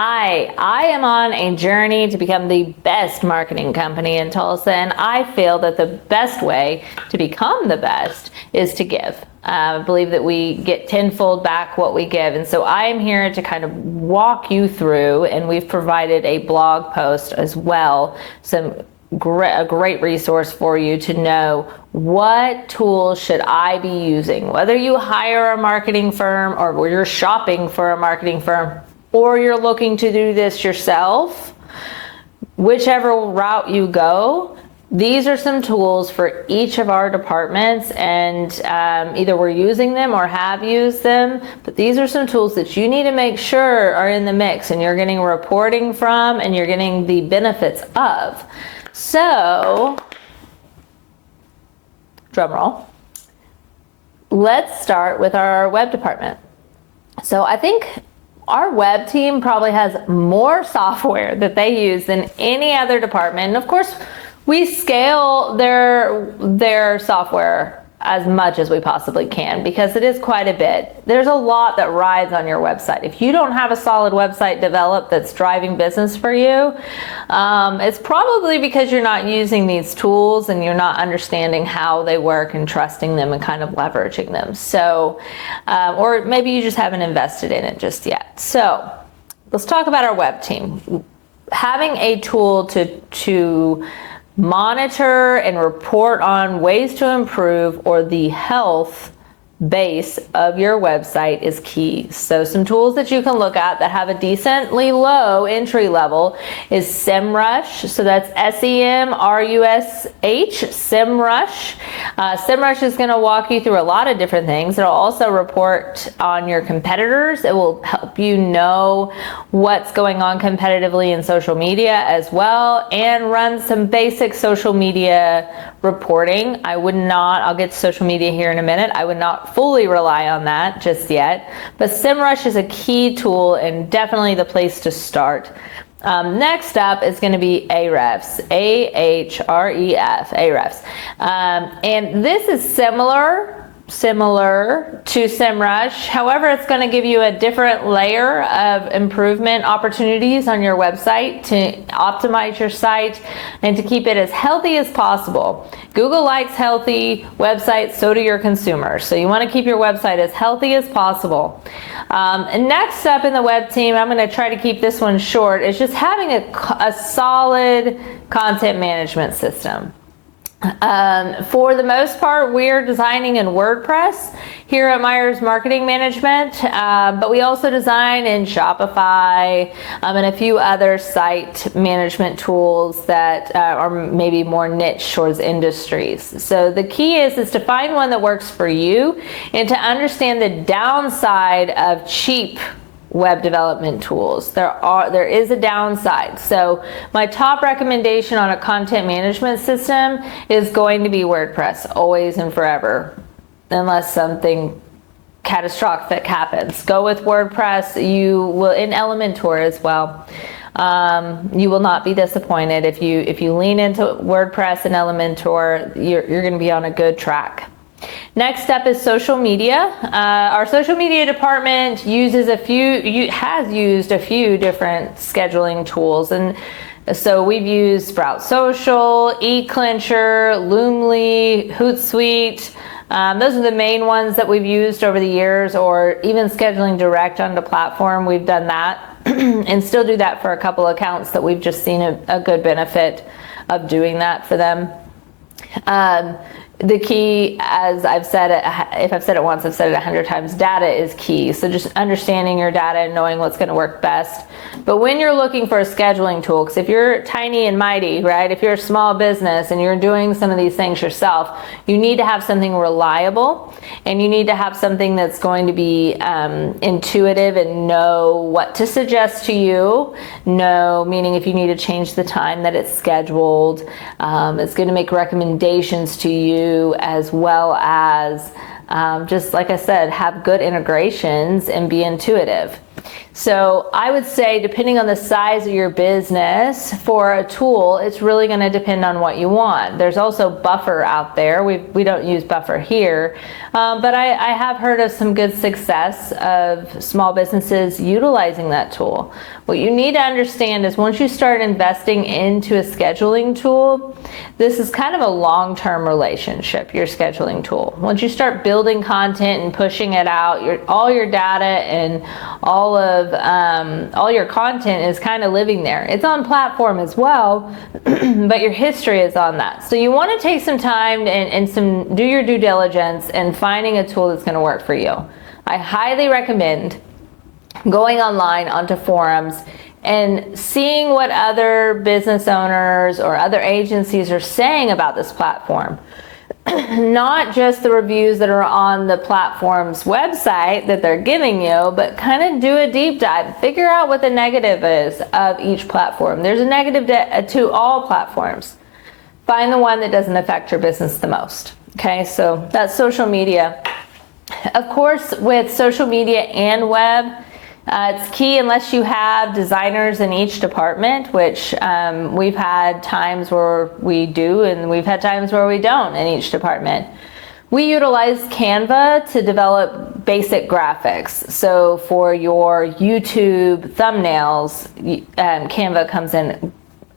Hi, I am on a journey to become the best marketing company in Tulsa, and I feel that the best way to become the best is to give. I believe that we get tenfold back what we give, and so I am here to kind of walk you through, and we've provided a blog post as well, a great resource for you to know what tools should I be using, whether you hire a marketing firm or you're shopping for a marketing firm, or you're looking to do this yourself. Whichever route you go, these are some tools for each of our departments, and either we're using them or have used them, but these are some tools that you need to make sure are in the mix and you're getting reporting from and you're getting the benefits of. So, drum roll. Let's start with our web department. So I think our web team probably has more software that they use than any other department. And of course, we scale their software as much as we possibly can because it is quite a bit. There's a lot that rides on your website. If you don't have a solid website developed that's driving business for you, it's probably because you're not using these tools and you're not understanding how they work and trusting them and kind of leveraging them. So, or maybe you just haven't invested in it just yet. So let's talk about our web team. Having a tool to monitor and report on ways to improve or the health base of your website is key. So some tools that you can look at that have a decently low entry level is SEMrush. So that's SEMrush, SEMrush. SEMrush is going to walk you through a lot of different things. It'll also report on your competitors. It will help you know what's going on competitively in social media as well, and run some basic social media reporting. I'll get to social media here in a minute. I would not fully rely on that just yet, but SEMrush is a key tool and definitely the place to start. Next up is going to be Ahrefs, Ahrefs. And this is similar to SEMrush. However, it's going to give you a different layer of improvement opportunities on your website to optimize your site and to keep it as healthy as possible. Google likes healthy websites, so do your consumers. So you want to keep your website as healthy as possible. And next up in the web team, I'm going to try to keep this one short, is just having a solid content management system. For the most part, we're designing in WordPress here at Myers Marketing Management, but we also design in Shopify and a few other site management tools that are maybe more niche towards industries. So the key is to find one that works for you and to understand the downside of cheap web development tools. There is a downside. So my top recommendation on a content management system is going to be WordPress, always and forever, unless something catastrophic happens. Go with WordPress. You will, in Elementor as well. You will not be disappointed if you lean into WordPress and Elementor. You're going to be on a good track. Next up is social media. Our social media department has used a few different scheduling tools, and so we've used Sprout Social, eClincher, Loomly, Hootsuite. Those are the main ones that we've used over the years, or even scheduling direct on the platform. We've done that and still do that for a couple accounts that we've just seen a good benefit of doing that for them. The key, as I've said it, if I've said it once, I've said it 100 times, data is key. So just understanding your data and knowing what's going to work best. But when you're looking for a scheduling tool, because if you're tiny and mighty, right, if you're a small business and you're doing some of these things yourself, you need to have something reliable, and you need to have something that's going to be intuitive and know what to suggest to you. Meaning if you need to change the time that it's scheduled, it's going to make recommendations to you, as well as just like I said, have good integrations and be intuitive. So I would say, depending on the size of your business, for a tool, it's really going to depend on what you want. There's also Buffer out there. We don't use Buffer here, but I have heard of some good success of small businesses utilizing that tool. What you need to understand is once you start investing into a scheduling tool, this is kind of a long-term relationship, your scheduling tool. Once you start building content and pushing it out, all your data and all your content is kind of living there. It's on platform as well, but your history is on that. So you want to take some time and do your due diligence and finding a tool that's going to work for you. I highly recommend going online onto forums and seeing what other business owners or other agencies are saying about this platform. Not just the reviews that are on the platform's website that they're giving you, but kind of do a deep dive. Figure out what the negative is of each platform. There's a negative to all platforms. Find the one that doesn't affect your business the most. Okay, so that's social media. Of course, with social media and web, it's key unless you have designers in each department, which we've had times where we do and we've had times where we don't in each department. We utilize Canva to develop basic graphics. So for your YouTube thumbnails, Canva comes in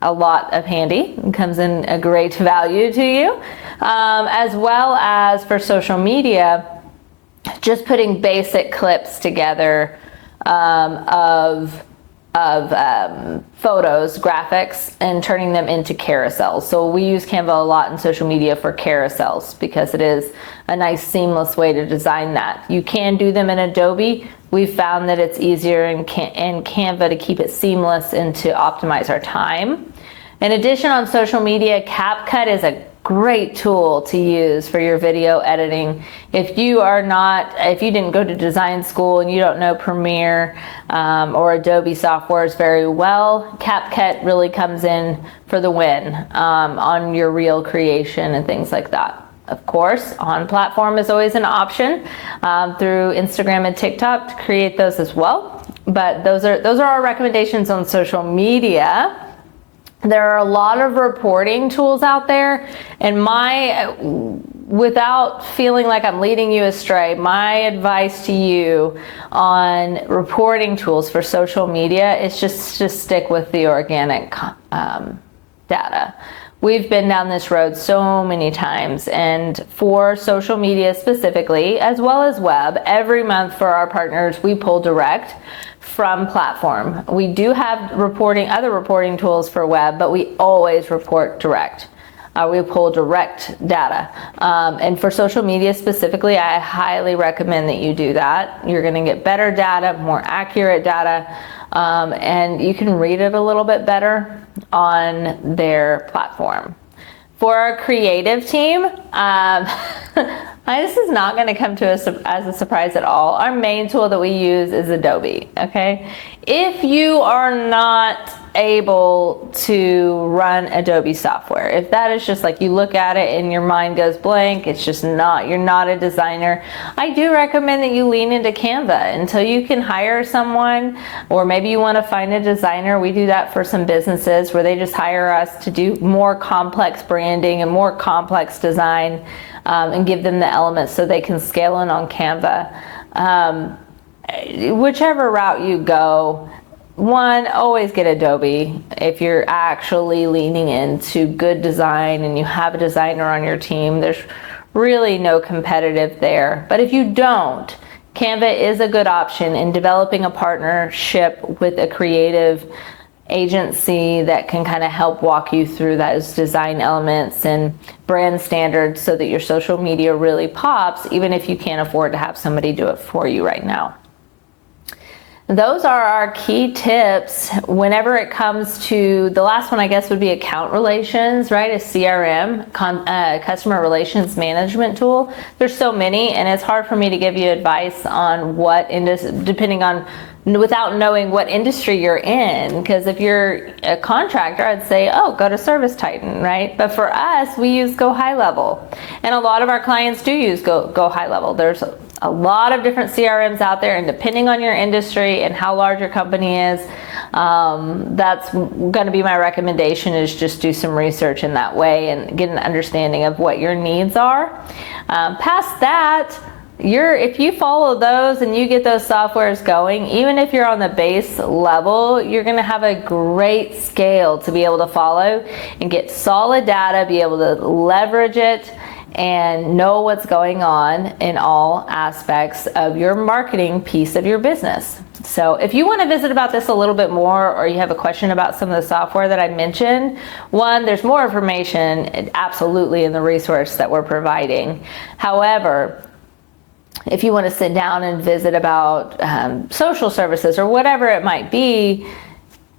a lot of handy and comes in a great value to you, as well as for social media, just putting basic clips together of photos, graphics, and turning them into carousels. So we use Canva a lot in social media for carousels because it is a nice seamless way to design that. You can do them in Adobe. We've found that it's easier in Canva to keep it seamless and to optimize our time. In addition, on social media, CapCut is a great tool to use for your video editing. If you didn't go to design school and you don't know Premiere or Adobe softwares very well, CapCut really comes in for the win on your reel creation and things like that. Of course, on platform is always an option through Instagram and TikTok to create those as well. But those are our recommendations on social media. There are a lot of reporting tools out there, and without feeling like I'm leading you astray, my advice to you on reporting tools for social media is just to stick with the organic data. We've been down this road so many times, and for social media specifically, as well as web, every month for our partners, we pull direct from platform. We do have other reporting tools for web, but we always report direct. We pull direct data. And for social media specifically, I highly recommend that you do that. You're going to get better data, more accurate data, and you can read it a little bit better on their platform. For our creative team, this is not going to come to us as a surprise at all. Our main tool that we use is Adobe, okay? If you are not able to run Adobe software, if that is just like you look at it and your mind goes blank, it's just you're not a designer, I do recommend that you lean into Canva until you can hire someone, or maybe you want to find a designer. We do that for some businesses where they just hire us to do more complex branding and more complex design, and give them the elements so they can scale in on Canva. Whichever route you go, always get Adobe if you're actually leaning into good design and you have a designer on your team. There's really no competitive there. But if you don't, Canva is a good option in developing a partnership with a creative agency that can kind of help walk you through those design elements and brand standards so that your social media really pops, even if you can't afford to have somebody do it for you right now. Those are our key tips whenever it comes to, the last one I guess would be account relations, right? A CRM, customer relations management tool. There's so many, and it's hard for me to give you advice on what without knowing what industry you're in, because if you're a contractor, I'd say, go to Service Titan, right? But for us, we use Go High Level, and a lot of our clients do use Go High Level. There's a lot of different CRMs out there, and depending on your industry and how large your company is, that's going to be my recommendation, is just do some research in that way and get an understanding of what your needs are. Past that, if you follow those and you get those softwares going, even if you're on the base level, you're going to have a great scale to be able to follow and get solid data, be able to leverage it, and know what's going on in all aspects of your marketing piece of your business. So if you want to visit about this a little bit more, or you have a question about some of the software that I mentioned, one, there's more information absolutely in the resource that we're providing. However, if you want to sit down and visit about social services or whatever it might be,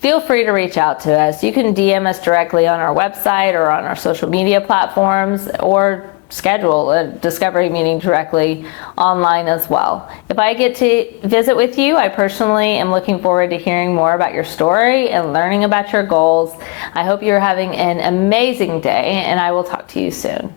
feel free to reach out to us. You can DM us directly on our website or on our social media platforms, or schedule a discovery meeting directly online as well. If I get to visit with you, I personally am looking forward to hearing more about your story and learning about your goals. I hope you're having an amazing day, and I will talk to you soon.